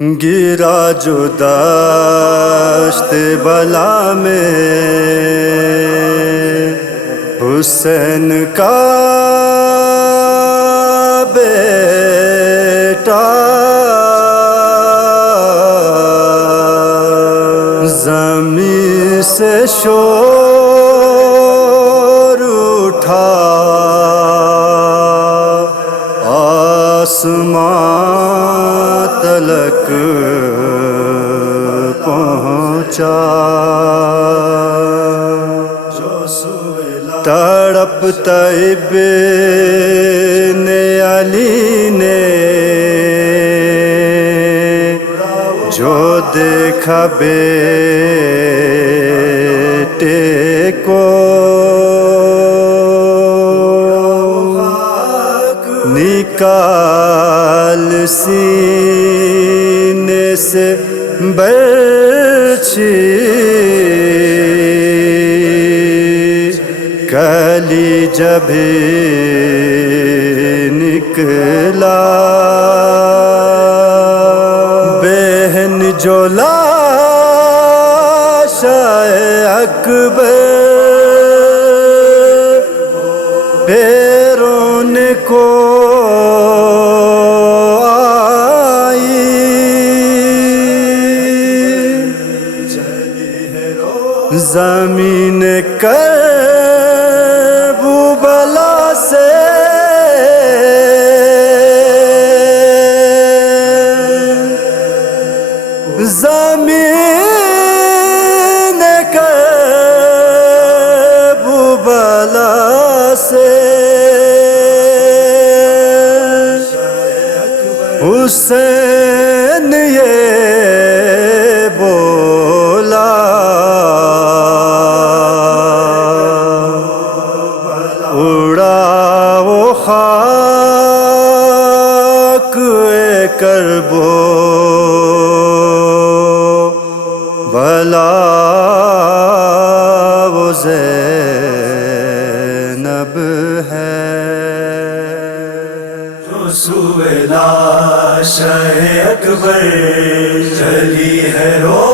گرا جو دشت بلا میں حسین کا بیٹا، زمین سے شور اٹھا، آسمان تلک پہنچا، تڑپتا ابن علی نے جو دیکھا بیٹے کو، نکال سینے سے برچھی، کلی جب نکلا بہن جو لاش اکبر پیروں کو زمین کربلا سے زمین کربلا سے حسین یہ بولا، اڑاؤ خاک کربو بھلا وہ زینب ہے، رسول لاش اکبر جلی ہے رو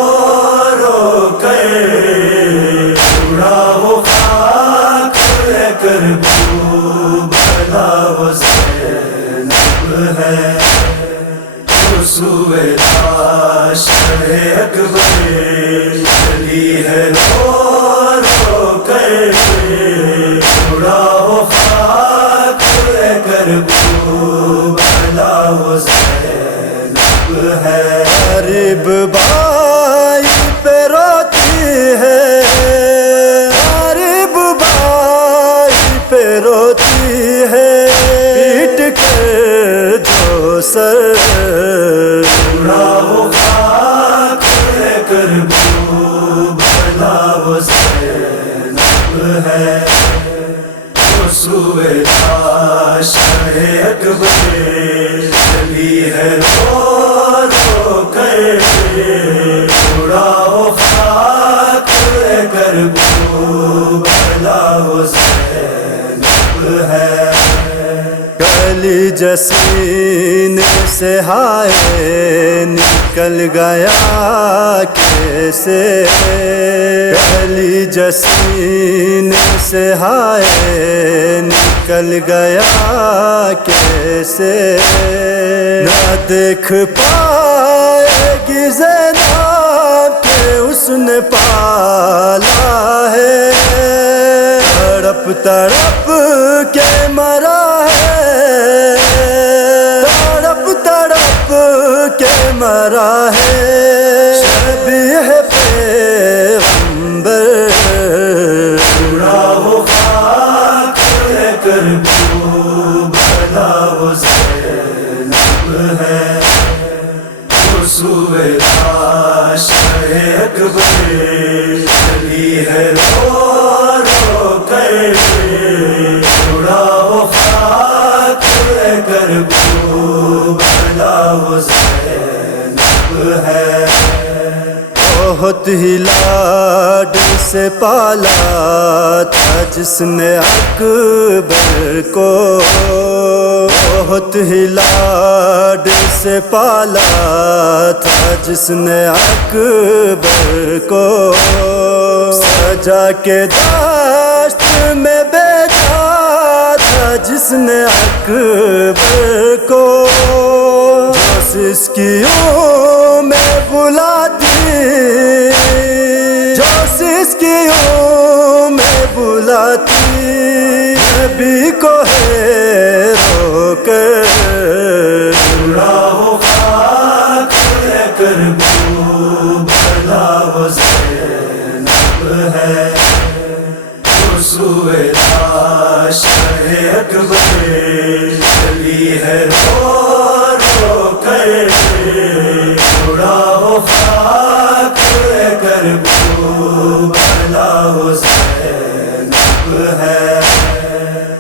رو کر، اڑاؤ خاک کربو بھلا وہ زینب ہے، رسول لاش اکبر جلی ہے رو رو کر، اڑاؤ خاک کربو بھلا وہ زینب ہے، غریب بھائی پہ روتی ہے، غریب بھائی پہ روتی ہے، پیٹ کر جو سر، اڑاؤ خاک کربو بھلا وہ زینب ہے، رسول لاش اکبر جلی ہے رو رو کر، اڑاؤ خاک کربو بھلا وہ زینب ہے، کلی جسین سے ہائے نکل گیا کیسے، کلی جسین سے ہائے نکل گیا کیسے، نہ دیکھ پائے گی زینب کہ اس نے پالا ہے، تڑپ تڑپ کے مرا ہے، تڑپ تڑپ کے مرا ہے، شبیہ پیغمبر، اڑاؤ خاک کربو بھلا وہ زینب ہے، رسول لاش اکبر جلی ہے رو رو کر، اڑاؤ خاک کربو بھلا وہ زینب ہے، بہت ہی لاڈ سے پالا تھا جس نے اکبر کو، بہت ہی لاڈ سے پالا تھا جس نے اکبر کو، سجا کے داشت میں بیٹھا تھا جس نے اکبر کو، جو اس کی میں بلاتی، جو اس کی میں بلاتی، نبی کو ہے رو کر، راہ خاک کربو بلا وہ زینب ہے، رسول شاہ اکبر چلی ہے رو رو کر، راہ خاک کربو بلا وہ زینب ہے،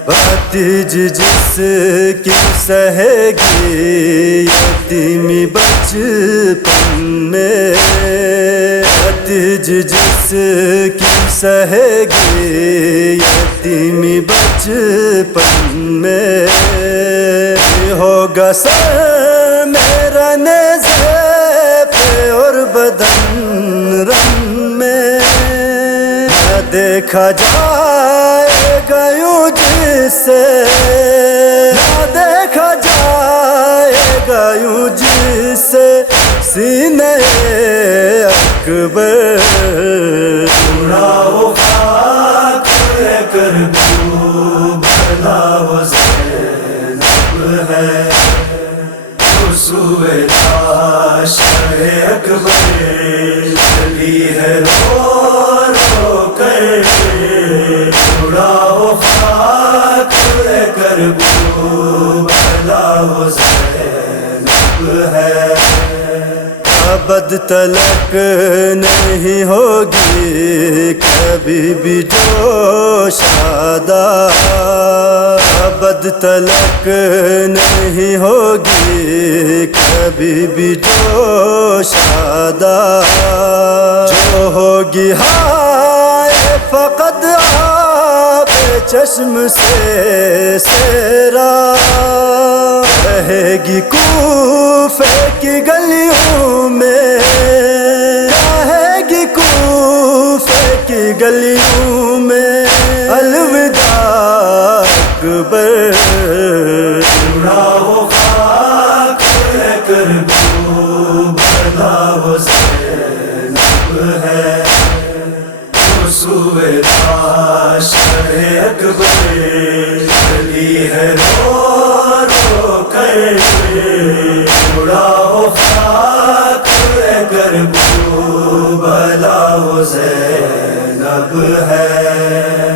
بھتیج جس کی سہے گی یتیمی بچپن میں، بھتیج جس کی سہے گی یتیمی بچپن میں، ہوگا سر میرا نیزے پہ اور بدن رن میں، نہ دیکھا جائے گا یوں جس سے، نہ دیکھا جائے گا یوں جس سے، سینے اکبر، راہ خاک کربو بلا وہ زینب ہے، رسول شاہ اکبر چلی ہے رو رو کر، راہ خاک کربو بلا وہ زینب ہے، ابد تلک نہیں ہوگی کبھی بھی جوش آدا، ابد تلک نہیں ہوگی کبھی بھی جوش آدا، جو ہوگی ہائے فقط آپ چشم سے سیرا، رہے گی کوفے کی گلیوں میں، رہے گی کوفے کی گلیوں میں، الوداع اکبر، راہ خاک کربو بلا وہ زینب ہے، رسول شاہ اکبر چلی ہے رو رو کر، راہ خاک کربو بلا وہ زینب ہے۔